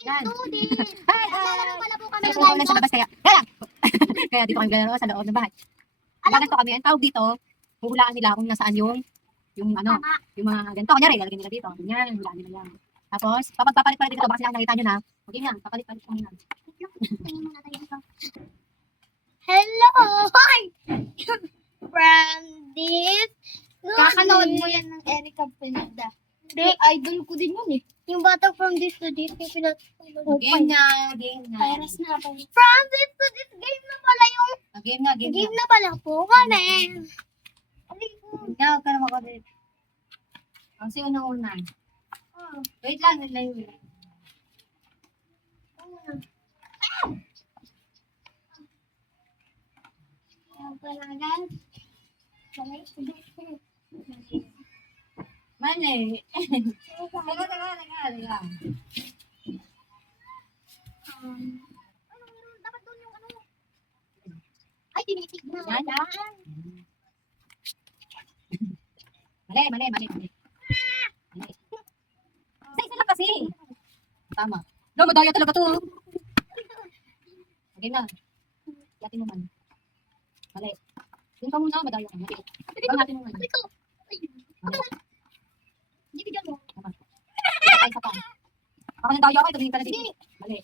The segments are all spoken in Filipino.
Yan. Hi! Naglalaro pala po kami Sabi ng ko ulan sa live labas kaya. Kaya! Kaya dito kami naglalaro sa loob ng bahay. Bakit to kami? Ang tawag dito, huhulaan nila kung nasaan yung ano, Tama. yung mga ganito. Kunyari, lalagyan nila dito. Ganyan, hulaan nila yan. Tapos, papalit-palit dito, baka sila nakita nyo na. Okay na, papalit-palit kami na. Tingin mo na tayo dito. Hello! Hi! From this... Kakanood mo yan ng Erica Pineda. Hindi. Idol ko din yun eh. Yung bata from this to this, yung Game na, game na. Virus na ako. From this to this, game na pala yung... Game na, game Game na. na pala po kami. Huwag ka na makabit. Kasi una-una. Wait lang, wait lang. Yung panagan. Mali. Teka. Dapat doon yung ano. Ay, tinitig na. Yan, yan. Mali. Mali. Isa lang kasi. Tama. No, madaya talaga to. Okay na. Yatin mo man. Mali. Yung ka muna, madaya ka. Mali. Ikaw natin mo man. Ito. Mali. Hindi bigyan mo. Tama. Ay, isa pa. Baka nang daya ka, tumingin ka na dito. Mali.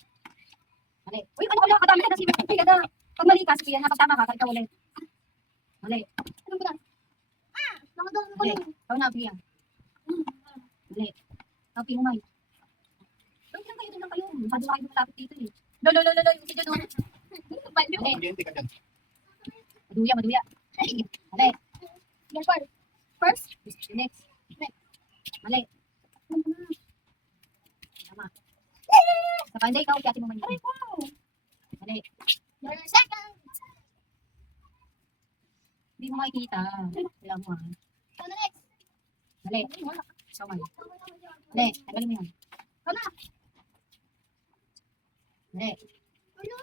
Uy, ano ka lang, kadami ka na si Pia na. Pag mali ka, si Pia, napag tama ka, ikaw ulit. Mali. Ano ba na? Mga doon ko Mali. lang. Ikaw na, Pia. Mali. Ikaw, Pia, umay. Doon lang kayo. Masyado kayo malapit dito eh. Lolo, yung video doon. Mali. Maduya. Mali. Yan, first. Next. Mali. Tama. Sa panda, ikaw, yatin mo man yun. Mali. Second. Hindi mo makikita. Kailangan mo ah. Ano next? Mali. So, mali. Mali. Tagalin mo yan. Ano? Mali. Ano?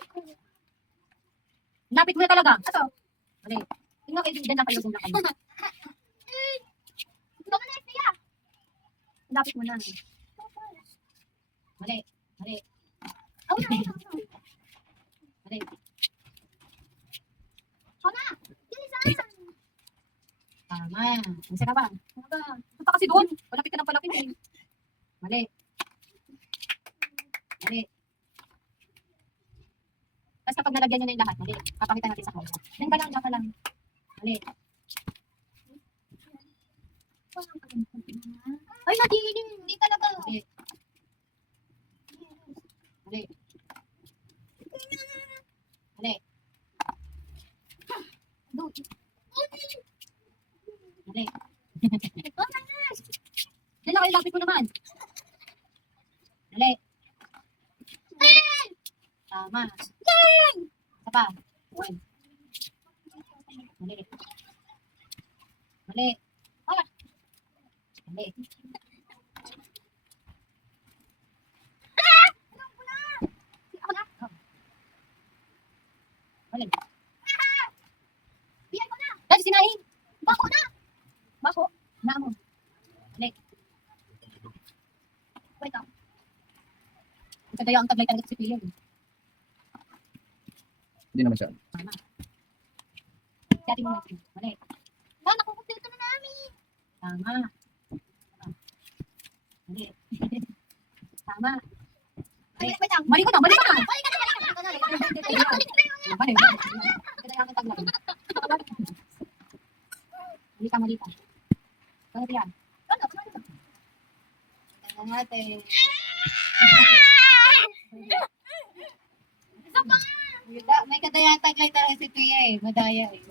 Lapit mo na talaga. Ito. Mali. Tingnan kayo, dyan lang kayo. Ano next, Pia? Lapit mo na. Mali. Oh, no. Mali. Ano? Yung isa. Tama. Isa ka ba? Ito kasi doon. Palapit ka ng palapit eh. Mali. Tapos kapag nalagyan nyo na yung lahat, mali. Papakita natin sa camera. Diyan ka lang. Mali. Ay, madilim. Hindi talaga. Mali. Doon. Mali. Diyan lang kayo, lapit mo naman. Mali. Tama. Isa pa. Mali. Mali. Mali. Biyan ko na. Dahil sinahin. Bako na. Bako. Namo. Mali. Wait lang. Kaya ang taglay talaga si Pia. Hindi naman siya. Dati mo natin. Mali. Ba, nakukumpleto na namin. Tama. Mali. Tama. Wait lang. Mali ko na. Balik ka na. Mali. Kaya ang taglay. Mali ka. Bakit yan? Tingnan natin. May kadayang taglay talaga si Pia eh. Madaya eh.